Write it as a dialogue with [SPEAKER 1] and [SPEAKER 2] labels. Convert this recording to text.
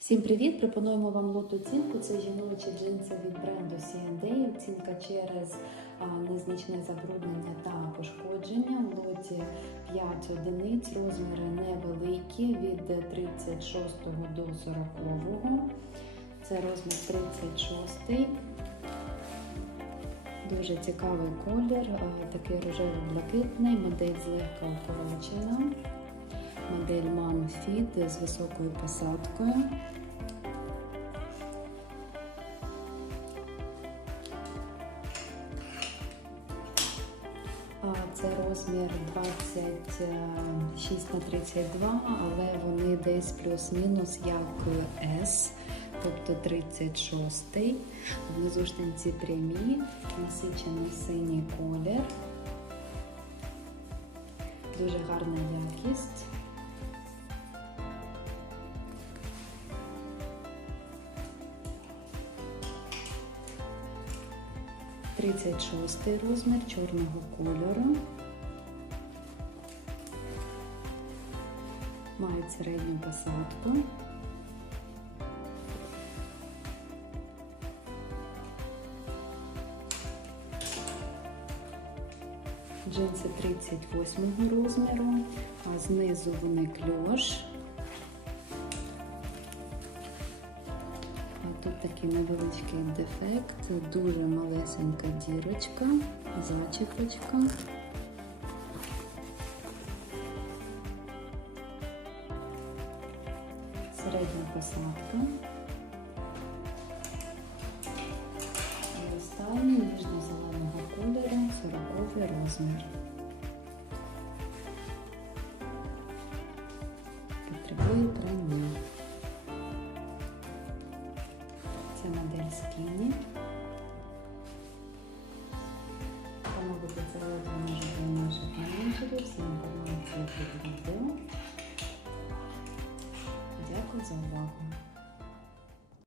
[SPEAKER 1] Всім привіт! Пропонуємо вам лот оцінку. Це жіночі джинси від бренду C&A. Оцінка через незначне забруднення та пошкодження. В лоті 5 одиниць, розміри невеликі від 36 до 40. Це розмір 36. Дуже цікавий колір, такий рожево-блакитний, модель злегка укорочена. Модель Mom Fit з високою посадкою. Це розмір 26 на 32, але вони десь плюс-мінус як S, тобто 36. Внизу штанці прямі, насичений синій колір. Дуже гарна якість. Тридцять шостий розмір чорного кольору. Мають середню посадку. Джинси 38 розміру, а знизу вони кльош. Тут такий невеличкий дефект, дуже малесенька дірочка, зачіпочка. Середня посадка. І останній ніжно-зеленого кольору 40 розмір. Потребує прання. Це модель Skinny. Замовити буде лото може у наших менеджерів. Всі інформації під відео. Дякую за увагу.